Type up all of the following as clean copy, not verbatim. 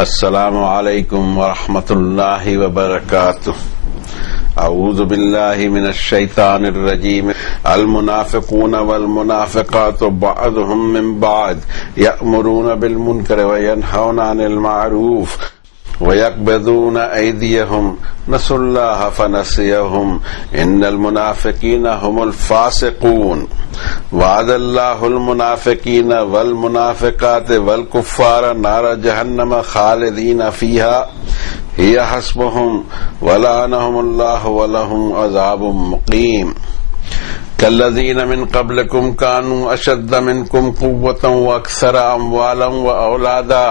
السلام علیکم ورحمۃ اللہ وبرکاتہ۔ اعوذ باللہ من الشیطان الرجیم۔ المنافقون والمنافقات بعضهم من بعض یأمرون بالمنکر وینہون عن المعروف وَيَقْبِضُونَ أَيْدِيَهُمْ نَسُوا اللَّهَ فَنَسِيَهُمْ إِنَّ الْمُنَافِقِينَ هُمُ الْفَاسِقُونَ وَعَدَ اللَّهُ الْمُنَافِقِينَ وَالْمُنَافِقَاتِ وَالْكُفَّارَ نَارَ جَهَنَّمَ خَالِدِينَ فِيهَا هِيَ حَسْبُهُمْ وَلَعَنَهُمُ اللَّهُ وَلَهُمْ عَذَابٌ مُقِيمٌ۔ كالذين من قبلكم كانوا أشد منكم قوة وأكثر أموالا وأولادا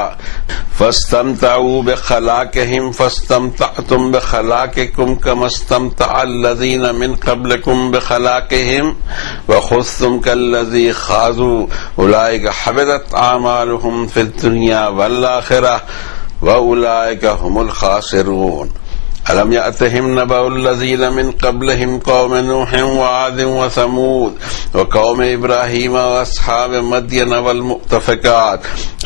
فاستمتعوا بخلاقهم فاستمتعتم بخلاقكم كما استمتع الذين من قبلكم بخلاقهم وخذتم كالذي خاضوا أولئك حبطت أعمالهم في الدنيا والآخرة وأولئك هم الخاسرون۔ ألم يأتهم نبأ الذين من قبلهم قوم نوح وعاد وثمود وقوم إبراهيم وأصحاب مدين والمؤتفكات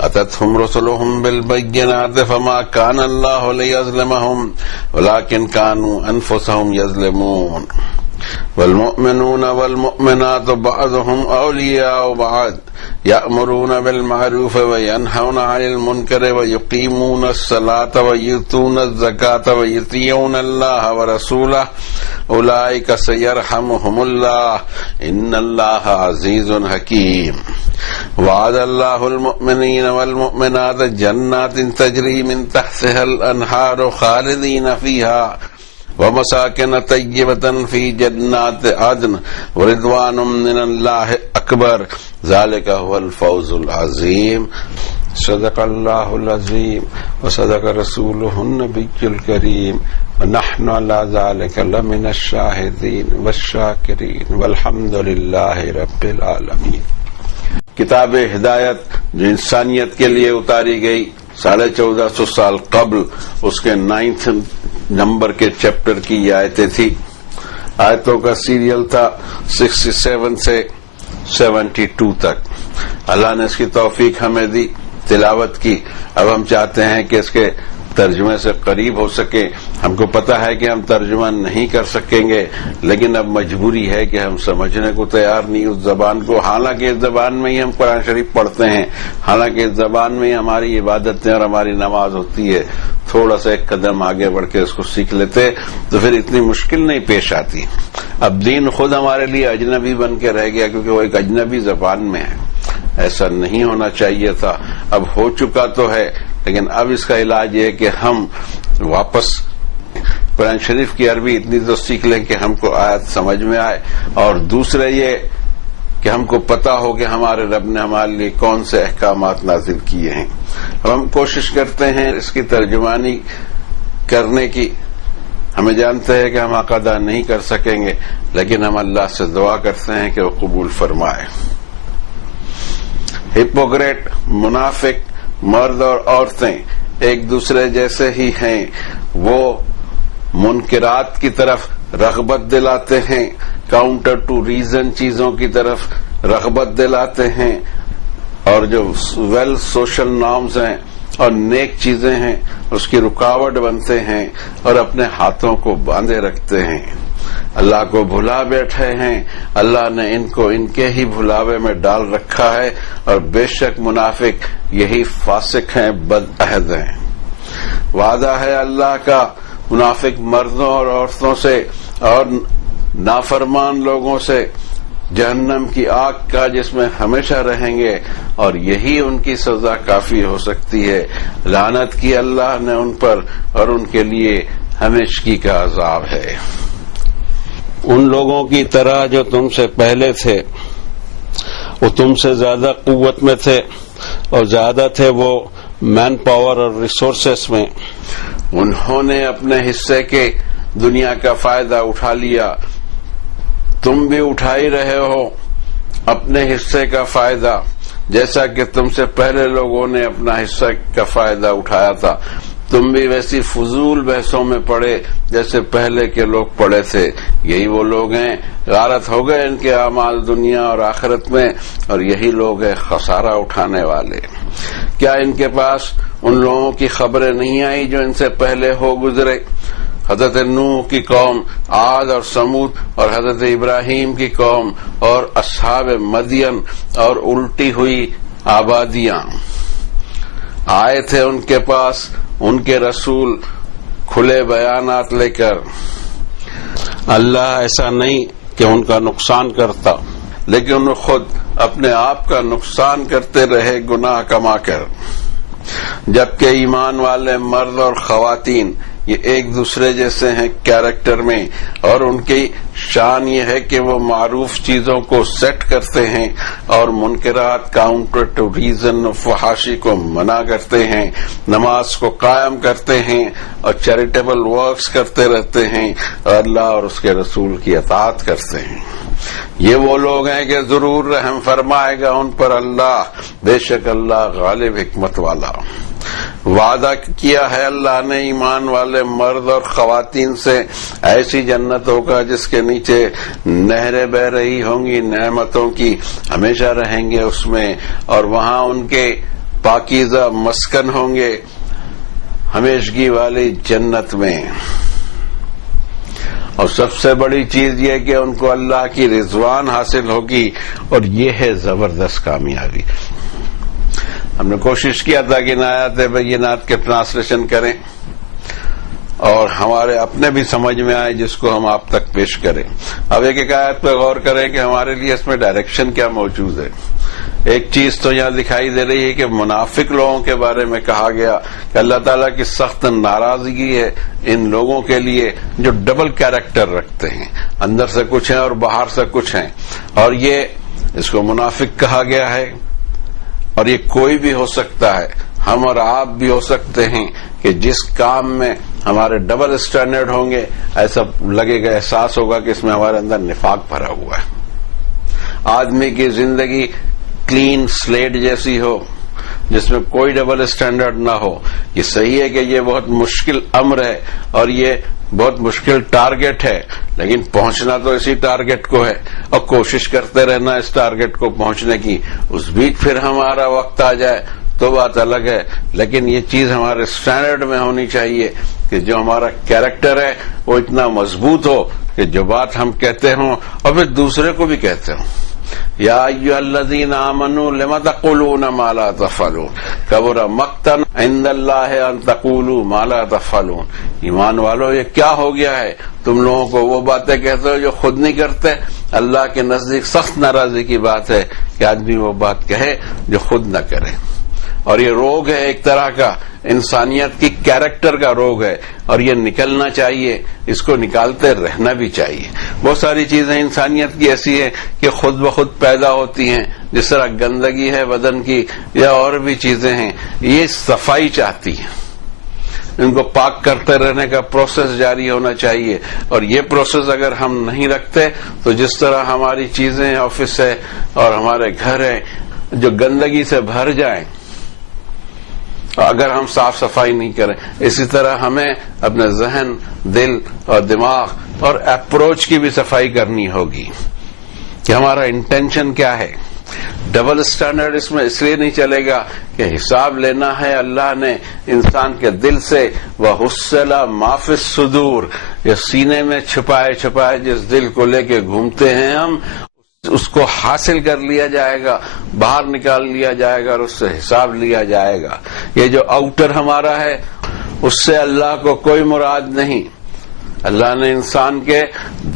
أتتهم رسلهم بالبينات فما كان الله ليظلمهم ولكن كانوا أنفسهم يظلمون۔ والمؤمنون والمؤمنات بعضهم أولياء بعض يأمرون بالمعروف وينهون عن المنكر ويقيمون الصلاة ويؤتون الزكاة ويطيعون الله ورسوله أولئك سيرحمهم الله إن الله عزيز حكيم۔ وعد الله المؤمنين والمؤمنات جنات تجري من تحتها الأنهار خالدين فيها ومساكن طيبة في جنات عدن ورضوان من الله أكبر ذلك هو الفوز العظيم۔ صدق الله العظيم وصدق رسوله النبي الكريم ونحن على ذلك لمن الشاهدين والشاكرين والحمد لله رب العالمين۔ کتاب ہدایت جو انسانیت کے لیے اتاری گئی 1450 سال قبل، اس کے 9 نمبر کے چیپٹر کی یہ آیتیں تھی۔ آیتوں کا سیریل تھا 67 سے 72 تک۔ اللہ نے اس کی توفیق ہمیں دی، تلاوت کی۔ اب ہم چاہتے ہیں کہ اس کے ترجمے سے قریب ہو سکے۔ ہم کو پتا ہے کہ ہم ترجمہ نہیں کر سکیں گے، لیکن اب مجبوری ہے کہ ہم سمجھنے کو تیار نہیں اس زبان کو۔ حالانکہ اس زبان میں ہی ہم قرآن شریف پڑھتے ہیں، حالانکہ اس زبان میں ہی ہماری عبادتیں اور ہماری نماز ہوتی ہے۔ تھوڑا سا ایک قدم آگے بڑھ کے اس کو سیکھ لیتے تو پھر اتنی مشکل نہیں پیش آتی۔ اب دین خود ہمارے لیے اجنبی بن کے رہ گیا، کیونکہ وہ ایک اجنبی زبان میں ہے۔ ایسا نہیں ہونا چاہیے تھا، اب ہو چکا تو ہے، لیکن اب اس کا علاج یہ ہے کہ ہم واپس قرآن شریف کی عربی اتنی تو سیکھ لیں کہ ہم کو آیت سمجھ میں آئے، اور دوسرے یہ کہ ہم کو پتا ہو کہ ہمارے رب نے ہمارے لیے کون سے احکامات نازل کیے ہیں۔ اب ہم کوشش کرتے ہیں اس کی ترجمانی کرنے کی۔ ہمیں جانتے ہیں کہ ہم حق ادا نہیں کر سکیں گے، لیکن ہم اللہ سے دعا کرتے ہیں کہ وہ قبول فرمائے۔ ہپوکریٹ، منافق، مرد اور عورتیں ایک دوسرے جیسے ہی ہیں۔ وہ منکرات کی طرف رغبت دلاتے ہیں، کاؤنٹر ٹو ریزن چیزوں کی طرف رغبت دلاتے ہیں، اور جو ویل سوشل نارمز ہیں اور نیک چیزیں ہیں اس کی رکاوٹ بنتے ہیں اور اپنے ہاتھوں کو باندھے رکھتے ہیں۔ اللہ کو بھلا بیٹھے ہیں، اللہ نے ان کو ان کے ہی بھلاوے میں ڈال رکھا ہے، اور بے شک منافق یہی فاسق ہیں، بد عہد ہیں۔ وعدہ ہے اللہ کا منافق مردوں اور عورتوں سے اور نافرمان لوگوں سے جہنم کی آگ کا، جس میں ہمیشہ رہیں گے، اور یہی ان کی سزا کافی ہو سکتی ہے۔ لعنت کی اللہ نے ان پر، اور ان کے لیے ہمیشگی کا عذاب ہے۔ ان لوگوں کی طرح جو تم سے پہلے تھے، وہ تم سے زیادہ قوت میں تھے اور زیادہ تھے وہ مین پاور اور ریسورسز میں۔ انہوں نے اپنے حصے کے دنیا کا فائدہ اٹھا لیا، تم بھی اٹھا ہی رہے ہو اپنے حصے کا فائدہ، جیسا کہ تم سے پہلے لوگوں نے اپنا حصہ کا فائدہ اٹھایا تھا۔ تم بھی ویسی فضول بحثوں میں پڑے جیسے پہلے کے لوگ پڑے تھے۔ یہی وہ لوگ ہیں، غارت ہو گئے ان کے اعمال دنیا اور آخرت میں، اور یہی لوگ ہیں خسارہ اٹھانے والے۔ کیا ان کے پاس ان لوگوں کی خبریں نہیں آئی جو ان سے پہلے ہو گزرے، حضرت نوح کی قوم، عاد اور سمود، اور حضرت ابراہیم کی قوم، اور اصحاب مدین، اور الٹی ہوئی آبادیاں آئے تھے ان کے پاس ان کے رسول کھلے بیانات لے کر۔ اللہ ایسا نہیں کہ ان کا نقصان کرتا، لیکن انہوں خود اپنے آپ کا نقصان کرتے رہے گناہ کما کر، جبکہ ایمان والے مرد اور خواتین یہ ایک دوسرے جیسے ہیں کیریکٹر میں، اور ان کی شان یہ ہے کہ وہ معروف چیزوں کو سیٹ کرتے ہیں اور منکرات کاؤنٹر ٹو ریزن فحاشی کو منع کرتے ہیں، نماز کو قائم کرتے ہیں اور چیریٹیبل ورکس کرتے رہتے ہیں، اور اللہ اور اس کے رسول کی اطاعت کرتے ہیں۔ یہ وہ لوگ ہیں کہ ضرور رحم فرمائے گا ان پر اللہ، بے شک اللہ غالب حکمت والا۔ وعدہ کیا ہے اللہ نے ایمان والے مرد اور خواتین سے ایسی جنتوں کا جس کے نیچے نہریں بہ رہی ہوں گی نعمتوں کی، ہمیشہ رہیں گے اس میں، اور وہاں ان کے پاکیزہ مسکن ہوں گے ہمیشگی والی جنت میں۔ اور سب سے بڑی چیز یہ کہ ان کو اللہ کی رضوان حاصل ہوگی، اور یہ ہے زبردست کامیابی۔ ہم نے کوشش کیا تھا کہ ان آیات بینات کے ٹرانسلیشن کریں اور ہمارے اپنے بھی سمجھ میں آئے، جس کو ہم آپ تک پیش کریں۔ اب ایک ایک آیت پہ غور کریں کہ ہمارے لیے اس میں ڈائریکشن کیا موجود ہے۔ ایک چیز تو یہاں دکھائی دے رہی ہے کہ منافق لوگوں کے بارے میں کہا گیا کہ اللہ تعالیٰ کی سخت ناراضگی ہے ان لوگوں کے لیے جو ڈبل کیریکٹر رکھتے ہیں، اندر سے کچھ ہیں اور باہر سے کچھ ہیں، اور یہ اس کو منافق کہا گیا ہے۔ اور یہ کوئی بھی ہو سکتا ہے، ہم اور آپ بھی ہو سکتے ہیں کہ جس کام میں ہمارے ڈبل اسٹینڈرڈ ہوں گے ایسا لگے گا، احساس ہوگا کہ اس میں ہمارے اندر نفاق بھرا ہوا ہے۔ آدمی کی زندگی کلین سلیٹ جیسی ہو جس میں کوئی ڈبل اسٹینڈرڈ نہ ہو، یہ صحیح ہے کہ یہ بہت مشکل امر ہے اور یہ بہت مشکل ٹارگٹ ہے، لیکن پہنچنا تو اسی ٹارگٹ کو ہے، اور کوشش کرتے رہنا اس ٹارگٹ کو پہنچنے کی۔ اس بیچ پھر ہمارا وقت آ جائے تو بات الگ ہے، لیکن یہ چیز ہمارے اسٹینڈرڈ میں ہونی چاہیے کہ جو ہمارا کیریکٹر ہے وہ اتنا مضبوط ہو کہ جو بات ہم کہتے ہوں اور پھر دوسرے کو بھی کہتے ہوں۔ یا ایھا الذین آمنوا لم تقولون ما لا تفعلون کبر مقتا عند اللہ ان تقولوا ما لا تفعلون۔ ایمان والو، یہ کیا ہو گیا ہے تم لوگوں کو وہ باتیں کہتے ہو جو خود نہیں کرتے؟ اللہ کے نزدیک سخت ناراضی کی بات ہے کہ آدمی وہ بات کہے جو خود نہ کرے، اور یہ روگ ہے ایک طرح کا، انسانیت کی کیریکٹر کا روگ ہے، اور یہ نکلنا چاہیے، اس کو نکالتے رہنا بھی چاہیے۔ بہت ساری چیزیں انسانیت کی ایسی ہیں کہ خود بخود پیدا ہوتی ہیں، جس طرح گندگی ہے بدن کی یا اور بھی چیزیں ہیں، یہ صفائی چاہتی ہیں، ان کو پاک کرتے رہنے کا پروسیس جاری ہونا چاہیے، اور یہ پروسیس اگر ہم نہیں رکھتے تو جس طرح ہماری چیزیں آفس ہے اور ہمارے گھر ہیں جو گندگی سے بھر جائیں اگر ہم صاف صفائی نہیں کریں، اسی طرح ہمیں اپنے ذہن، دل اور دماغ اور اپروچ کی بھی صفائی کرنی ہوگی کہ ہمارا انٹینشن کیا ہے۔ ڈبل اسٹینڈرڈ اس میں اس لیے نہیں چلے گا کہ حساب لینا ہے اللہ نے انسان کے دل سے، وَحُصِّلَ مَا فِي الصُّدُورِ، یہ سینے میں چھپائے چھپائے جس دل کو لے کے گھومتے ہیں ہم، اس کو حاصل کر لیا جائے گا، باہر نکال لیا جائے گا اور اس سے حساب لیا جائے گا۔ یہ جو آؤٹر ہمارا ہے اس سے اللہ کو کوئی مراد نہیں، اللہ نے انسان کے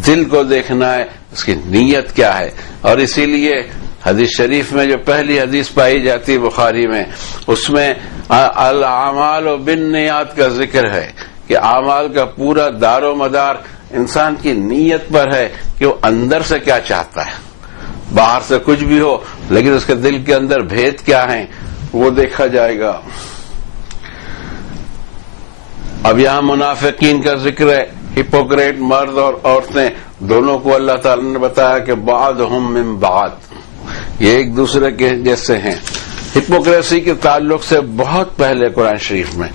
دل کو دیکھنا ہے، اس کی نیت کیا ہے۔ اور اسی لیے حدیث شریف میں جو پہلی حدیث پائی جاتی بخاری میں، اس میں الاعمال بالنیات کا ذکر ہے کہ اعمال کا پورا دار و مدار انسان کی نیت پر ہے کہ وہ اندر سے کیا چاہتا ہے۔ باہر سے کچھ بھی ہو لیکن اس کے دل کے اندر بھید کیا ہیں وہ دیکھا جائے گا۔ اب یہاں منافقین کا ذکر ہے، ہپوکریٹ مرد اور عورتیں دونوں کو اللہ تعالی نے بتایا کہ بعضهم من بعض، یہ ایک دوسرے کے جیسے ہیں۔ ہپوکریسی کے تعلق سے بہت پہلے قرآن شریف میں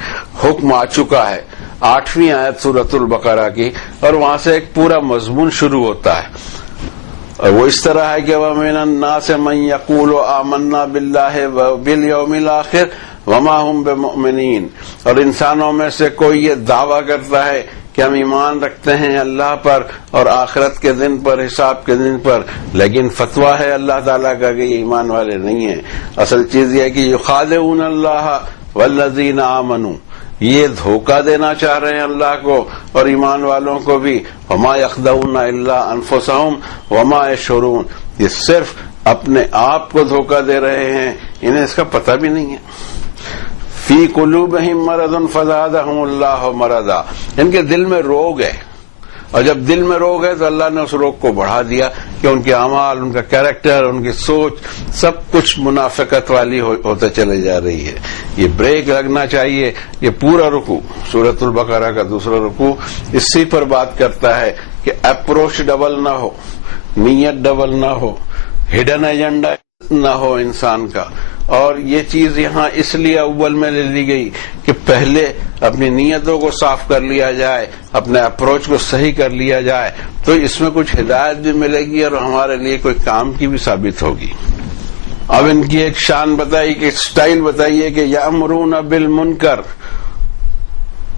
حکم آ چکا ہے، 8ویں آیت سورۃ البقرہ کی، اور وہاں سے ایک پورا مضمون شروع ہوتا ہے، اور وہ اس طرح ہے کہ وَمِنَ النَّاسِ مَن يَقُولُ آمَنَّا بِاللَّهِ وَبِالْيَوْمِ الْآخِرِ وما هم بمؤمنین، اور انسانوں میں سے کوئی یہ دعویٰ کرتا ہے کہ ہم ایمان رکھتے ہیں اللہ پر اور آخرت کے دن پر، حساب کے دن پر، لیکن فتویٰ ہے اللہ تعالیٰ کا کہ یہ ایمان والے نہیں ہیں۔ اصل چیز یہ ہے کہ یخادعون اللہ والذین آمنوا، یہ دھوکہ دینا چاہ رہے ہیں اللہ کو اور ایمان والوں کو بھی۔ وما یخدعون الا انفسهم وما یشعرون، یہ صرف اپنے آپ کو دھوکہ دے رہے ہیں، انہیں اس کا پتہ بھی نہیں ہے۔ فی قلوبہم مرض فزادہم اللہ مرضا، ان کے دل میں روگ ہے، اور جب دل میں روگ ہے تو اللہ نے اس روگ کو بڑھا دیا کہ ان کے اعمال، ان کا کیریکٹر، ان کی سوچ سب کچھ منافقت والی ہوتے چلے جا رہی ہے۔ یہ بریک لگنا چاہیے۔ یہ پورا رکوع سورۃ البقرہ کا دوسرا رکوع اسی پر بات کرتا ہے کہ اپروچ ڈبل نہ ہو، نیت ڈبل نہ ہو، ہڈن ایجنڈا نہ ہو انسان کا۔ اور یہ چیز یہاں اس لیے اول میں لے لی گئی کہ پہلے اپنی نیتوں کو صاف کر لیا جائے، اپنے اپروچ کو صحیح کر لیا جائے، تو اس میں کچھ ہدایت بھی ملے گی اور ہمارے لیے کوئی کام کی بھی ثابت ہوگی۔ اب ان کی ایک شان بتائی کہ سٹائل بتائیے کہ یامرون بالمنکر،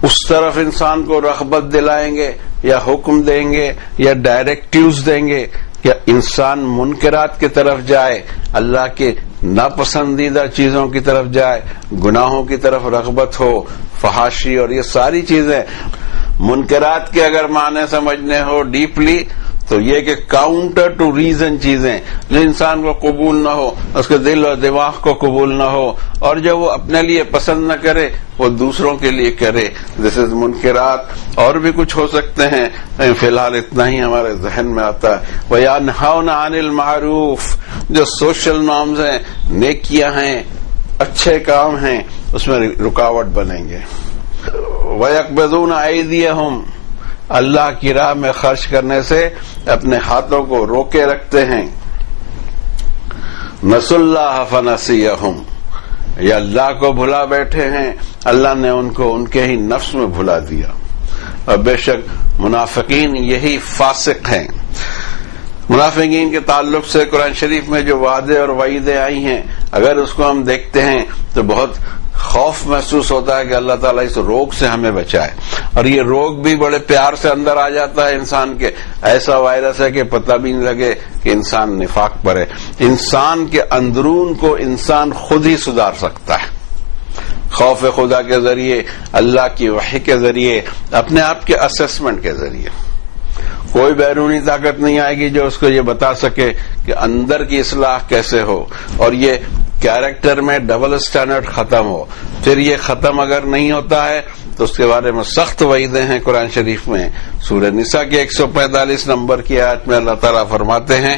اس طرف انسان کو رغبت دلائیں گے یا حکم دیں گے یا ڈائریکٹیوز دیں گے کہ انسان منکرات کی طرف جائے، اللہ کے ناپسندیدہ چیزوں کی طرف جائے، گناہوں کی طرف رغبت ہو، فحاشی اور یہ ساری چیزیں۔ منکرات کے اگر معنی سمجھنے ہو ڈیپلی تو یہ کہ کاؤنٹر ٹو ریزن چیزیں جو انسان کو قبول نہ ہو، اس کے دل اور دماغ کو قبول نہ ہو، اور جو وہ اپنے لیے پسند نہ کرے وہ دوسروں کے لیے کرے، دس از منکرات۔ اور بھی کچھ ہو سکتے ہیں، فی الحال اتنا ہی ہمارے ذہن میں آتا ہے۔ وَيَنْهَوْنَ عَنِ الْمَعْرُوفِ، جو سوشل نارمز ہیں، نیکیاں ہیں، اچھے کام ہیں، اس میں رکاوٹ بنیں گے۔ وَيَقْبِضُونَ أَيْدِيَهُمْ، اللہ کی راہ میں خرچ کرنے سے اپنے ہاتھوں کو روکے رکھتے ہیں۔ نسوا اللہ فنسیہم، یہ اللہ کو بھلا بیٹھے ہیں، اللہ نے ان کو ان کے ہی نفس میں بھلا دیا۔ اور بے شک منافقین یہی فاسق ہیں۔ منافقین کے تعلق سے قرآن شریف میں جو وعدے اور وعیدیں آئی ہیں، اگر اس کو ہم دیکھتے ہیں تو بہت خوف محسوس ہوتا ہے کہ اللہ تعالیٰ اس روگ سے ہمیں بچائے۔ اور یہ روگ بھی بڑے پیار سے اندر آ جاتا ہے انسان کے، ایسا وائرس ہے کہ پتہ بھی نہیں لگے کہ انسان نفاق پر ہے۔ انسان کے اندرون کو انسان خود ہی سدھار سکتا ہے، خوف خدا کے ذریعے، اللہ کی وحی کے ذریعے، اپنے آپ کے اسسمنٹ کے ذریعے۔ کوئی بیرونی طاقت نہیں آئے گی جو اس کو یہ بتا سکے کہ اندر کی اصلاح کیسے ہو، اور یہ کیریکٹر میں ڈبل سٹینڈرڈ ختم ہو۔ پھر یہ ختم اگر نہیں ہوتا ہے تو اس کے بارے میں سخت وعیدیں ہیں قرآن شریف میں۔ سورہ نساء کے 145 نمبر کی آیت میں اللہ تعالیٰ فرماتے ہیں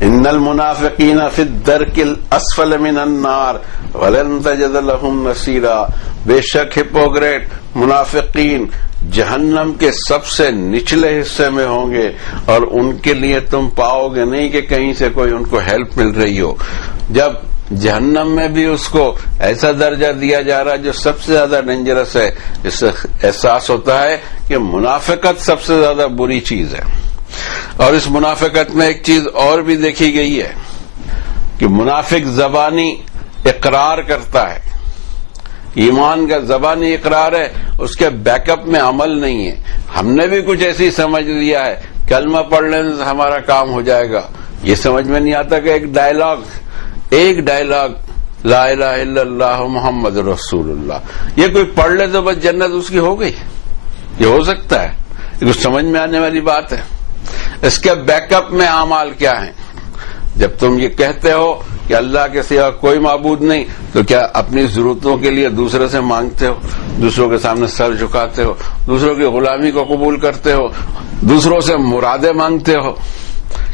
ان المنافقین فی الدرک الاسفل من النار ولن تجد لهم نصیرا، بے شک ہپوکریٹ منافقین جہنم کے سب سے نچلے حصے میں ہوں گے، اور ان کے لیے تم پاؤ گے نہیں کہ کہیں سے کوئی ان کو ہیلپ مل رہی ہو۔ جب جہنم میں بھی اس کو ایسا درجہ دیا جا رہا ہے جو سب سے زیادہ ڈینجرس ہے، اس سے احساس ہوتا ہے کہ منافقت سب سے زیادہ بری چیز ہے۔ اور اس منافقت میں ایک چیز اور بھی دیکھی گئی ہے کہ منافق زبانی اقرار کرتا ہے، ایمان کا زبانی اقرار ہے، اس کے بیک اپ میں عمل نہیں ہے۔ ہم نے بھی کچھ ایسی سمجھ لیا ہے، کلمہ پڑھ لینے سے ہمارا کام ہو جائے گا۔ یہ سمجھ میں نہیں آتا کہ ایک ڈائلاگ لا الہ الا اللہ محمد رسول اللہ، یہ کوئی پڑھ لے تو بس جنت اس کی ہو گئی؟ یہ ہو سکتا ہے؟ یہ کچھ سمجھ میں آنے والی بات ہے؟ اس کے بیک اپ میں اعمال کیا ہیں؟ جب تم یہ کہتے ہو کہ اللہ کے سوا کوئی معبود نہیں، تو کیا اپنی ضرورتوں کے لیے دوسرے سے مانگتے ہو، دوسروں کے سامنے سر جھکاتے ہو، دوسروں کی غلامی کو قبول کرتے ہو، دوسروں سے مرادیں مانگتے ہو؟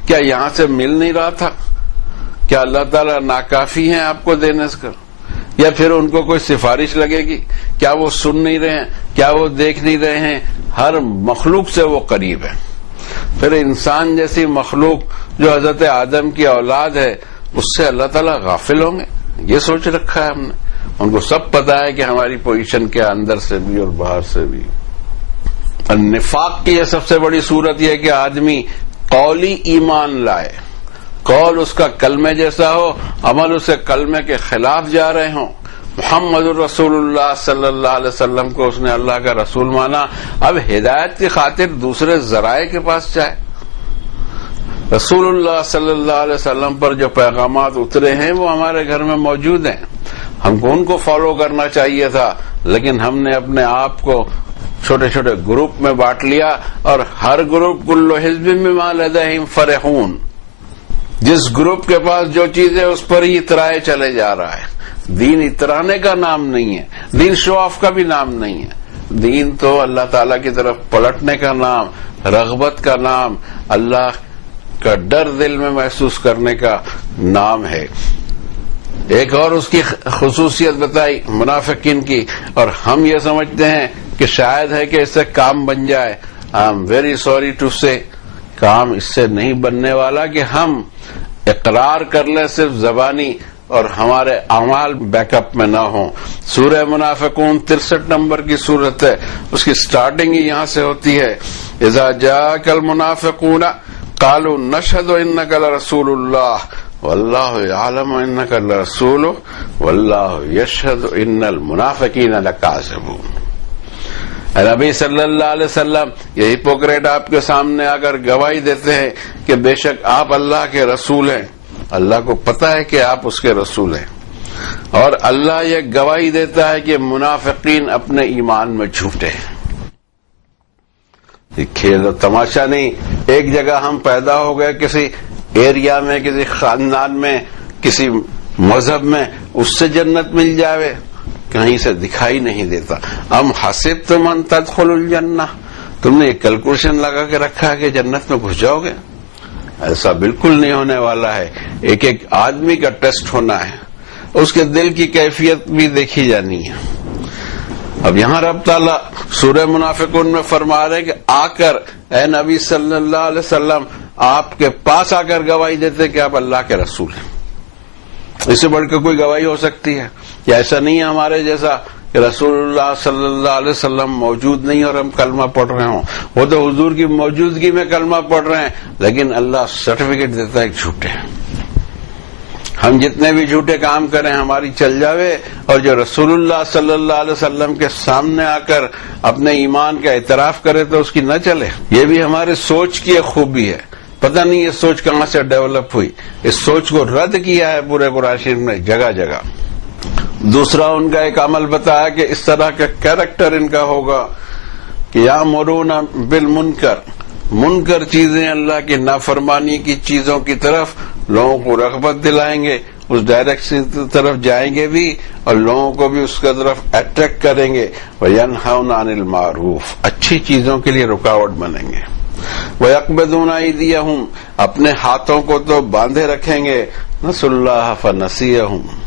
کیا یہاں سے مل نہیں رہا تھا؟ کیا اللہ تعالیٰ ناکافی ہیں آپ کو دینے سے؟ یا پھر ان کو کوئی سفارش لگے گی؟ کیا وہ سن نہیں رہے ہیں؟ کیا وہ دیکھ نہیں رہے ہیں؟ ہر مخلوق سے وہ قریب ہے۔ پھر انسان جیسی مخلوق جو حضرت آدم کی اولاد ہے، اس سے اللہ تعالیٰ غافل ہوں گے؟ یہ سوچ رکھا ہے ہم نے۔ ان کو سب پتا ہے کہ ہماری پوزیشن کیا، اندر سے بھی اور باہر سے بھی۔ نفاق کی یہ سب سے بڑی صورت یہ ہے کہ آدمی قولی ایمان لائے، قول اس کا کلمے جیسا ہو، عمل اس کے کلمے کے خلاف جا رہے ہوں، محمد الرسول اللہ صلی اللہ علیہ وسلم کو اس نے اللہ کا رسول مانا، اب ہدایت کی خاطر دوسرے ذرائع کے پاس جائے۔ رسول اللہ صلی اللہ علیہ وسلم پر جو پیغامات اترے ہیں وہ ہمارے گھر میں موجود ہیں، ہم کو ان کو فالو کرنا چاہیے تھا، لیکن ہم نے اپنے آپ کو چھوٹے چھوٹے گروپ میں بانٹ لیا، اور ہر گروپ کل حزب بما لدیہم فرحون، جس گروپ کے پاس جو چیز ہے اس پر ہی اترائے چلے جا رہا ہے۔ دین اترانے کا نام نہیں ہے، دین شو آف کا بھی نام نہیں ہے، دین تو اللہ تعالی کی طرف پلٹنے کا نام، رغبت کا نام، اللہ کا ڈر دل میں محسوس کرنے کا نام ہے۔ ایک اور اس کی خصوصیت بتائی منافقین کی، اور ہم یہ سمجھتے ہیں کہ شاید ہے کہ اس سے کام بن جائے۔ I am very sorry to say, کام اس سے نہیں بننے والا کہ ہم اقرار کر لیں صرف زبانی اور ہمارے اعمال بیک اپ میں نہ ہوں۔ سورہ منافقون 63 نمبر کی سورت ہے، اس کی سٹارٹنگ ہی یہاں سے ہوتی ہے، اذا جاءک المنافقون قالوا نشهد انک لرسول اللہ واللہ یعلم انک لرسولہ واللہ یشہد ان المنافقین لکاذبون۔ اے نبی صلی اللہ علیہ وسلم، یہ ہپوکریٹ آپ کے سامنے آ کر گواہی دیتے ہیں کہ بے شک آپ اللہ کے رسول ہیں، اللہ کو پتا ہے کہ آپ اس کے رسول ہیں، اور اللہ یہ گواہی دیتا ہے کہ منافقین اپنے ایمان میں جھوٹے ہیں۔ یہ کھیل و تماشا نہیں، ایک جگہ ہم پیدا ہو گئے کسی ایریا میں، کسی خاندان میں، کسی مذہب میں، اس سے جنت مل جاوے، کہیں سے دکھائی نہیں دیتا۔ ام حسبتم ان تدخلوا الجنہ، تم نے یہ کیلکولیشن لگا کے رکھا ہے کہ جنت میں گھس جاؤ گے؟ ایسا بالکل نہیں ہونے والا ہے۔ ایک ایک آدمی کا ٹیسٹ ہونا ہے، اس کے دل کی کیفیت بھی دیکھی جانی ہے۔ اب یہاں رب تعالیٰ سورہ منافقون میں فرما رہے کہ آ کر اے نبی صلی اللہ علیہ وسلم آپ کے پاس آ کر گواہی دیتے کہ آپ اللہ کے رسول ہیں۔ اس سے بڑھ کے کوئی گواہی ہو سکتی ہے؟ یا ایسا نہیں ہے ہمارے جیسا کہ رسول اللہ صلی اللہ علیہ وسلم موجود نہیں اور ہم کلمہ پڑھ رہے ہوں، وہ تو حضور کی موجودگی میں کلمہ پڑھ رہے ہیں، لیکن اللہ سرٹیفکیٹ دیتا ہے جھوٹے ہیں۔ ہم جتنے بھی جھوٹے کام کریں ہماری چل جاوے، اور جو رسول اللہ صلی اللہ علیہ وسلم کے سامنے آ کر اپنے ایمان کا اعتراف کرے تو اس کی نہ چلے۔ یہ بھی ہماری سوچ کی ایک خوبی ہے، پتہ نہیں یہ سوچ کہاں سے ڈیولپ ہوئی، اس سوچ کو رد کیا ہے پورے قرآن شریف میں جگہ جگہ۔ دوسرا ان کا ایک عمل بتایا کہ اس طرح کا کیریکٹر ان کا ہوگا کہ یامرون بالمنکر، منکر چیزیں اللہ کی نافرمانی کی چیزوں کی طرف لوگوں کو رغبت دلائیں گے، اس ڈائریکشن کی طرف جائیں گے بھی، اور لوگوں کو بھی اس کی طرف اٹریکٹ کریں گے۔ وَيَنْهَوْنَ عَنِ الْمَعْرُوفِ، اچھی چیزوں کے لیے رکاوٹ بنیں گے۔ وَيَقْبِضُونَ أَيْدِيَهُمْ، اپنے ہاتھوں کو تو باندھے رکھیں گے۔ نَسُوا اللَّهَ فَنَسِيَهُمْ۔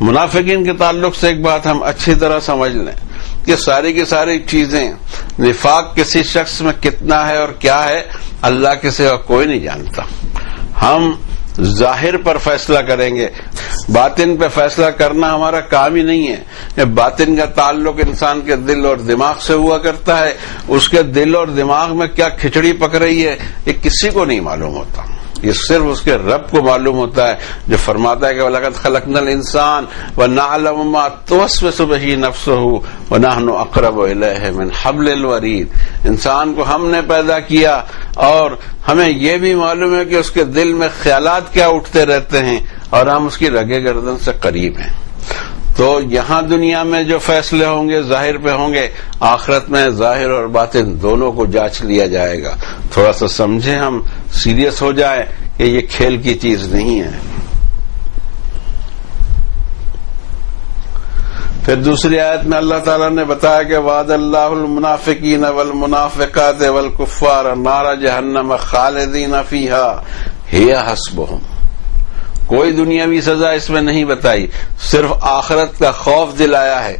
منافقین کے تعلق سے ایک بات ہم اچھی طرح سمجھ لیں کہ ساری کی ساری چیزیں، نفاق کسی شخص میں کتنا ہے اور کیا ہے اللہ کے سوا کوئی نہیں جانتا۔ ہم ظاہر پر فیصلہ کریں گے، باطن پہ فیصلہ کرنا ہمارا کام ہی نہیں ہے۔ باطن کا تعلق انسان کے دل اور دماغ سے ہوا کرتا ہے، اس کے دل اور دماغ میں کیا کھچڑی پک رہی ہے یہ کسی کو نہیں معلوم ہوتا، یہ صرف اس کے رب کو معلوم ہوتا ہے، جو فرماتا ہے کہ وَلَقَدْ خَلَقْنَا الْإِنسَانَ وَنَعْلَمُ مَا تُوَسْوِسُ بِهِ نَفْسُهُ وَنَحْنُ أَقْرَبُ إِلَيْهِ مِنْ حَبْلِ الْوَرِيدِ۔ انسان کو ہم نے پیدا کیا اور ہمیں یہ بھی معلوم ہے کہ اس کے دل میں خیالات کیا اٹھتے رہتے ہیں، اور ہم اس کی رگے گردن سے قریب ہیں۔ تو یہاں دنیا میں جو فیصلے ہوں گے ظاہر پہ ہوں گے، آخرت میں ظاہر اور باطن دونوں کو جانچ لیا جائے گا۔ تھوڑا سا سمجھیں، ہم سیریس ہو جائیں کہ یہ کھیل کی چیز نہیں ہے۔ پھر دوسری آیت میں اللہ تعالیٰ نے بتایا کہ وعد اللہ المنافقین والمنافقات والکفار نار جہنم خالدین فیہا ہی حسبہم۔ کوئی دنیاوی سزا اس میں نہیں بتائی، صرف آخرت کا خوف دلایا ہے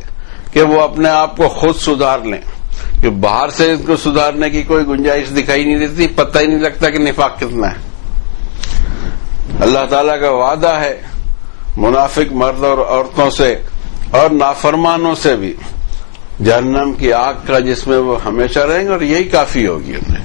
کہ وہ اپنے آپ کو خود سدھار لیں، کہ باہر سے ان کو سدھارنے کی کوئی گنجائش دکھائی نہیں دیتی، پتہ ہی نہیں لگتا کہ نفاق کتنا ہے۔ اللہ تعالیٰ کا وعدہ ہے منافق مرد اور عورتوں سے اور نافرمانوں سے بھی جہنم کی آگ کا، جس میں وہ ہمیشہ رہیں گے، اور یہی کافی ہوگی انہیں،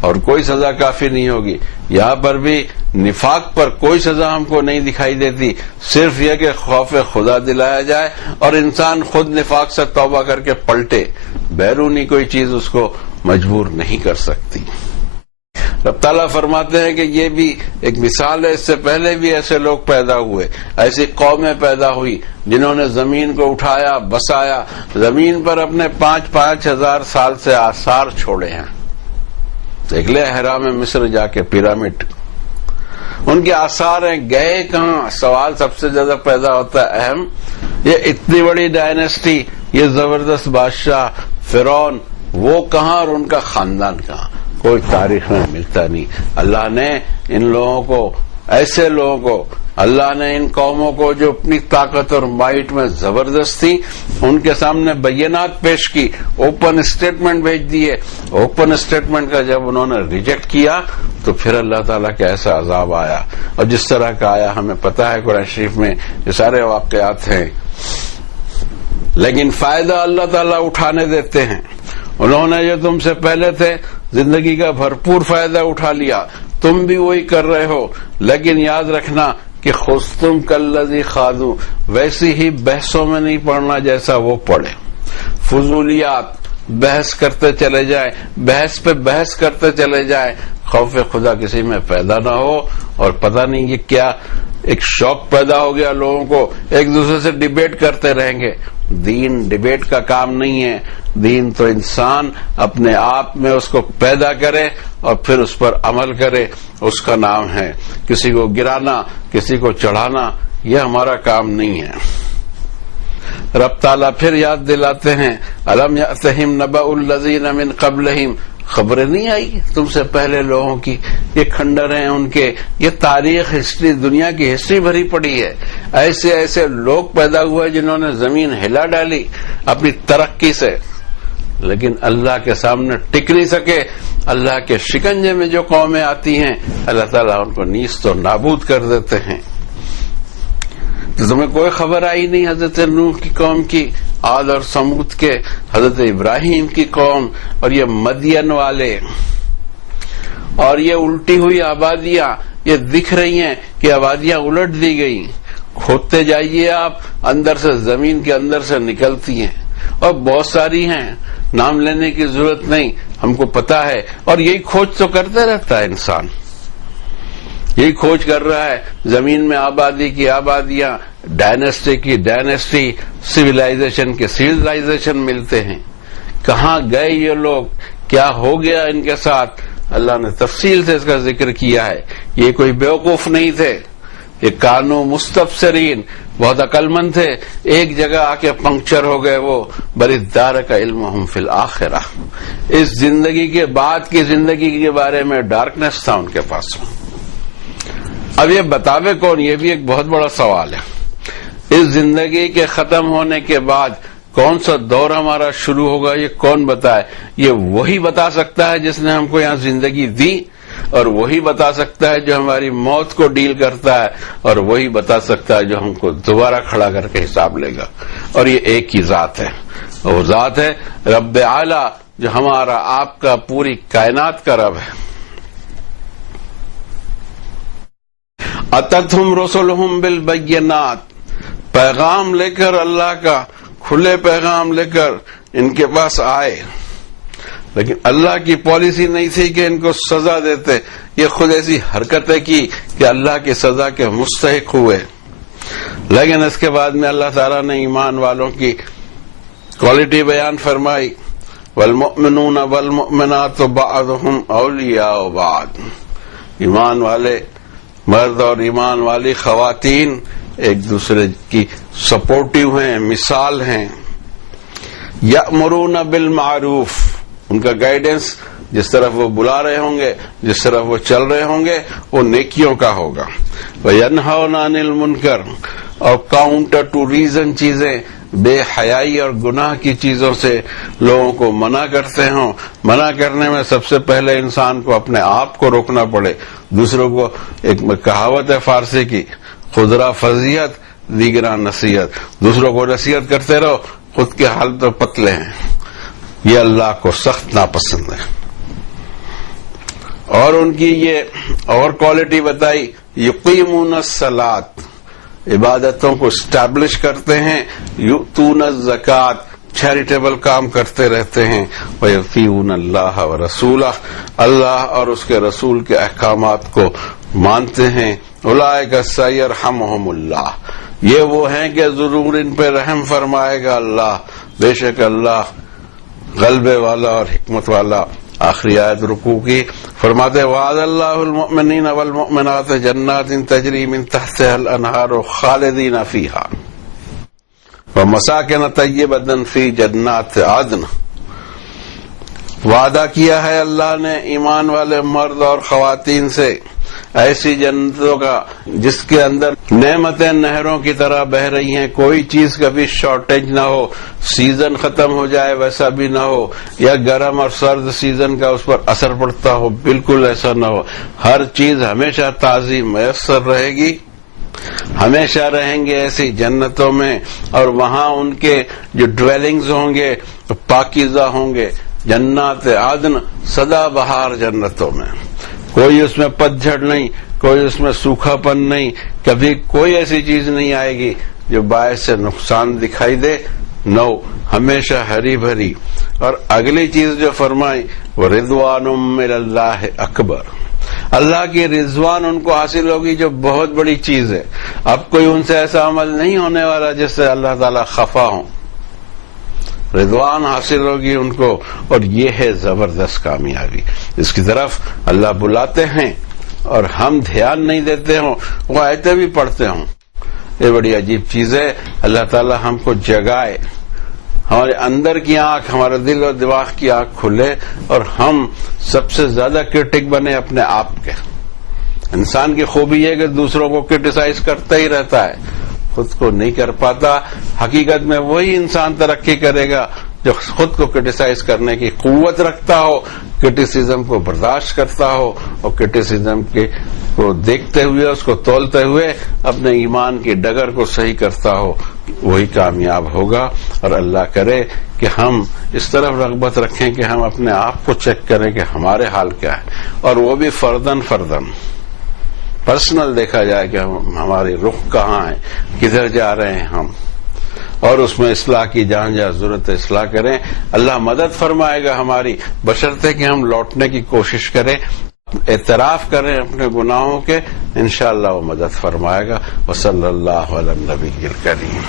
اور کوئی سزا کافی نہیں ہوگی۔ یہاں پر بھی نفاق پر کوئی سزا ہم کو نہیں دکھائی دیتی، صرف یہ کہ خوف خدا دلایا جائے اور انسان خود نفاق سے توبہ کر کے پلٹے، بیرونی کوئی چیز اس کو مجبور نہیں کر سکتی۔ رب تعالیٰ فرماتے ہیں کہ یہ بھی ایک مثال ہے، اس سے پہلے بھی ایسے لوگ پیدا ہوئے، ایسی قومیں پیدا ہوئی جنہوں نے زمین کو اٹھایا، بسایا، زمین پر اپنے 5,000 ہزار سال سے آثار چھوڑے ہیں۔ دیکھ لے احرام مصر جا کے پیرامڈ، ان کے آثار ہیں، گئے کہاں؟ سوال سب سے زیادہ پیدا ہوتا ہے اہم، یہ اتنی بڑی ڈائنیسٹی، یہ زبردست بادشاہ فرعون، وہ کہاں اور ان کا خاندان کہاں؟ کوئی تاریخ میں ملتا نہیں۔ اللہ نے ان لوگوں کو، ایسے لوگوں کو، اللہ نے ان قوموں کو جو اپنی طاقت اور مائٹ میں زبردست تھی، ان کے سامنے بینات پیش کی، اوپن اسٹیٹمنٹ بھیج دیے۔ اوپن اسٹیٹمنٹ کا جب انہوں نے ریجیکٹ کیا تو پھر اللہ تعالیٰ کا ایسا عذاب آیا، اور جس طرح کا آیا ہمیں پتا ہے، قرآن شریف میں یہ سارے واقعات ہیں۔ لیکن فائدہ اللہ تعالیٰ اٹھانے دیتے ہیں۔ انہوں نے جو تم سے پہلے تھے زندگی کا بھرپور فائدہ اٹھا لیا، تم بھی وہی کر رہے ہو، لیکن یاد رکھنا کہ خستم کالذی خاضوا، ویسی ہی بحثوں میں نہیں پڑنا جیسا وہ پڑے۔ فضولیات، بحث کرتے چلے جائیں، بحث پہ بحث کرتے چلے جائیں، خوف خدا کسی میں پیدا نہ ہو، اور پتہ نہیں یہ کیا ایک شوق پیدا ہو گیا لوگوں کو، ایک دوسرے سے ڈیبیٹ کرتے رہیں گے۔ دین ڈیبیٹ کا کام نہیں ہے، دین تو انسان اپنے آپ میں اس کو پیدا کرے اور پھر اس پر عمل کرے، اس کا نام ہے۔ کسی کو گرانا، کسی کو چڑھانا، یہ ہمارا کام نہیں ہے۔ رب تعالیٰ پھر یاد دلاتے ہیں، الم یأتہم نبأ الذین من قبلہم، خبریں نہیں آئی تم سے پہلے لوگوں کی، یہ کھنڈر ہیں ان کے، یہ تاریخ، ہسٹری، دنیا کی ہسٹری بھری پڑی ہے۔ ایسے ایسے لوگ پیدا ہوئے جنہوں نے زمین ہلا ڈالی اپنی ترقی سے، لیکن اللہ کے سامنے ٹک نہیں سکے۔ اللہ کے شکنجے میں جو قومیں آتی ہیں اللہ تعالیٰ ان کو نیست و نابود کر دیتے ہیں۔ تو تمہیں کوئی خبر آئی نہیں حضرت نوح کی قوم کی، عاد اور سمود کے، حضرت ابراہیم کی قوم، اور یہ مدین والے، اور یہ الٹی ہوئی آبادیاں، یہ دکھ رہی ہیں کہ آبادیاں الٹ دی گئی۔ کھودتے جائیے آپ، اندر سے، زمین کے اندر سے نکلتی ہیں، اور بہت ساری ہیں، نام لینے کی ضرورت نہیں، ہم کو پتا ہے۔ اور یہی کھوج تو کرتے رہتا ہے انسان، یہی کھوج کر رہا ہے، زمین میں آبادی کی آبادیاں، ڈائنیسٹی کی ڈائنیسٹی، سویلائزیشن کے سویلائزیشن ملتے ہیں۔ کہاں گئے یہ لوگ؟ کیا ہو گیا ان کے ساتھ؟ اللہ نے تفصیل سے اس کا ذکر کیا ہے۔ یہ کوئی بیوقوف نہیں تھے، یہ کانو مستبصرین، بہت عقل مند تھے، ایک جگہ آ کے پنکچر ہو گئے وہ۔ بل ادارک علمہم فی الآخرہ، اس زندگی کے بعد کی زندگی کے بارے میں ڈارکنیس تھا ان کے پاس۔ اب یہ بتاوے کون؟ یہ بھی ایک بہت بڑا سوال ہے۔ اس زندگی کے ختم ہونے کے بعد کون سا دور ہمارا شروع ہوگا، یہ کون بتائے؟ یہ وہی بتا سکتا ہے جس نے ہم کو یہاں زندگی دی، اور وہی بتا سکتا ہے جو ہماری موت کو ڈیل کرتا ہے، اور وہی بتا سکتا ہے جو ہم کو دوبارہ کھڑا کر کے حساب لے گا، اور یہ ایک ہی ذات ہے۔ وہ ذات ہے رب اعلی، جو ہمارا، آپ کا، پوری کائنات کا رب ہے۔ اتتہم رسلہم بالبینات، پیغام لے کر، اللہ کا کھلے پیغام لے کر ان کے پاس آئے، لیکن اللہ کی پالیسی نہیں تھی کہ ان کو سزا دیتے، یہ خود ایسی حرکتیں کی کہ اللہ کی سزا کے مستحق ہوئے۔ لیکن اس کے بعد میں اللہ تعالیٰ نے ایمان والوں کی کوالٹی بیان فرمائی، والمؤمنون والمؤمنات بعضهم اولیاء بعض، ایمان والے مرد اور ایمان والی خواتین ایک دوسرے کی سپورٹیو ہیں، مثال ہیں۔ یأمرون بالمعروف، ان کا گائیڈنس جس طرف وہ بلا رہے ہوں گے، جس طرف وہ چل رہے ہوں گے، وہ نیکیوں کا ہوگا۔ وَيَنْهَوْنَ عَنِ الْمُنْكَرِ، اور کاؤنٹر ٹو ریزن چیزیں، بے حیائی اور گناہ کی چیزوں سے لوگوں کو منع کرتے ہوں۔ منع کرنے میں سب سے پہلے انسان کو اپنے آپ کو روکنا پڑے، دوسروں کو، ایک کہاوت ہے فارسی کی، خودرا فضیحت دیگرا نصیحت، دوسروں کو نصیحت کرتے رہو، خود کے حال تو پتلے ہیں، یہ اللہ کو سخت ناپسند ہے۔ اور ان کی یہ اور کوالٹی بتائی، یقیمون الصلاۃ، عبادتوں کو اسٹیبلش کرتے ہیں، یؤتون الزکوٰۃ، چیریٹیبل کام کرتے رہتے ہیں، ویطیعون اللہ ورسولہ، اللہ اور اس کے رسول کے احکامات کو مانتے ہیں، اولئک سیرحمہم اللہ، یہ وہ ہیں کہ ضرور ان پہ رحم فرمائے گا اللہ، بے شک اللہ غلبے والا اور حکمت والا۔ آخری آیت رکوع کی فرماتے وعد اللہ المؤمنین والمؤمنات جنات تجری من تحتها الانہار خالدین فیہا ومساکن طیبۃ فی جنات عدن، وعدہ کیا ہے اللہ نے ایمان والے مرد اور خواتین سے ایسی جنتوں کا جس کے اندر نعمتیں نہروں کی طرح بہ رہی ہیں، کوئی چیز کبھی شارٹیج نہ ہو، سیزن ختم ہو جائے ویسا بھی نہ ہو، یا گرم اور سرد سیزن کا اس پر اثر پڑتا ہو، بالکل ایسا نہ ہو، ہر چیز ہمیشہ تازی میسر رہے گی، ہمیشہ رہیں گے ایسی جنتوں میں، اور وہاں ان کے جو ڈویلنگز ہوں گے پاکیزہ ہوں گے، جنات عدن، سدا بہار جنتوں میں، کوئی اس میں پتجھڑ نہیں، کوئی اس میں سوکھا پن نہیں، کبھی کوئی ایسی چیز نہیں آئے گی جو باعث سے نقصان دکھائی دے، نو، ہمیشہ ہری بھری۔ اور اگلی چیز جو فرمائی وہ رضوان من اللہ اکبر، اللہ کی رضوان ان کو حاصل ہوگی جو بہت بڑی چیز ہے، اب کوئی ان سے ایسا عمل نہیں ہونے والا جس سے اللہ تعالیٰ خفا ہوں، رضوان حاصل ہوگی ان کو، اور یہ ہے زبردست کامیابی۔ اس کی طرف اللہ بلاتے ہیں اور ہم دھیان نہیں دیتے ہوں، وہ آیتیں بھی پڑھتے ہوں، یہ بڑی عجیب چیز ہے۔ اللہ تعالیٰ ہم کو جگائے، ہمارے اندر کی آنکھ، ہمارے دل اور دماغ کی آنکھ کھلے، اور ہم سب سے زیادہ کرٹک بنے اپنے آپ کے۔ انسان کی خوبی یہ کہ دوسروں کو کرٹیسائز کرتا ہی رہتا ہے، خود کو نہیں کر پاتا۔ حقیقت میں وہی انسان ترقی کرے گا جو خود کو کرٹیسائز کرنے کی قوت رکھتا ہو، کرٹیسزم کو برداشت کرتا ہو، اور کرٹیسزم کو دیکھتے ہوئے، اس کو تولتے ہوئے اپنے ایمان کی ڈگر کو صحیح کرتا ہو، وہی کامیاب ہوگا۔ اور اللہ کرے کہ ہم اس طرف رغبت رکھیں کہ ہم اپنے آپ کو چیک کریں کہ ہمارے حال کیا ہے، اور وہ بھی فردن پرسنل دیکھا جائے کہ ہماری رخ کہاں ہے، کدھر جا رہے ہیں ہم، اور اس میں اصلاح کی جہاں جہاں ضرورت ہے اصلاح کریں۔ اللہ مدد فرمائے گا ہماری، بشرطے کہ ہم لوٹنے کی کوشش کریں، اعتراف کریں اپنے گناہوں کے، انشاءاللہ وہ مدد فرمائے گا۔ وصلی اللہ علی النبی الکریم۔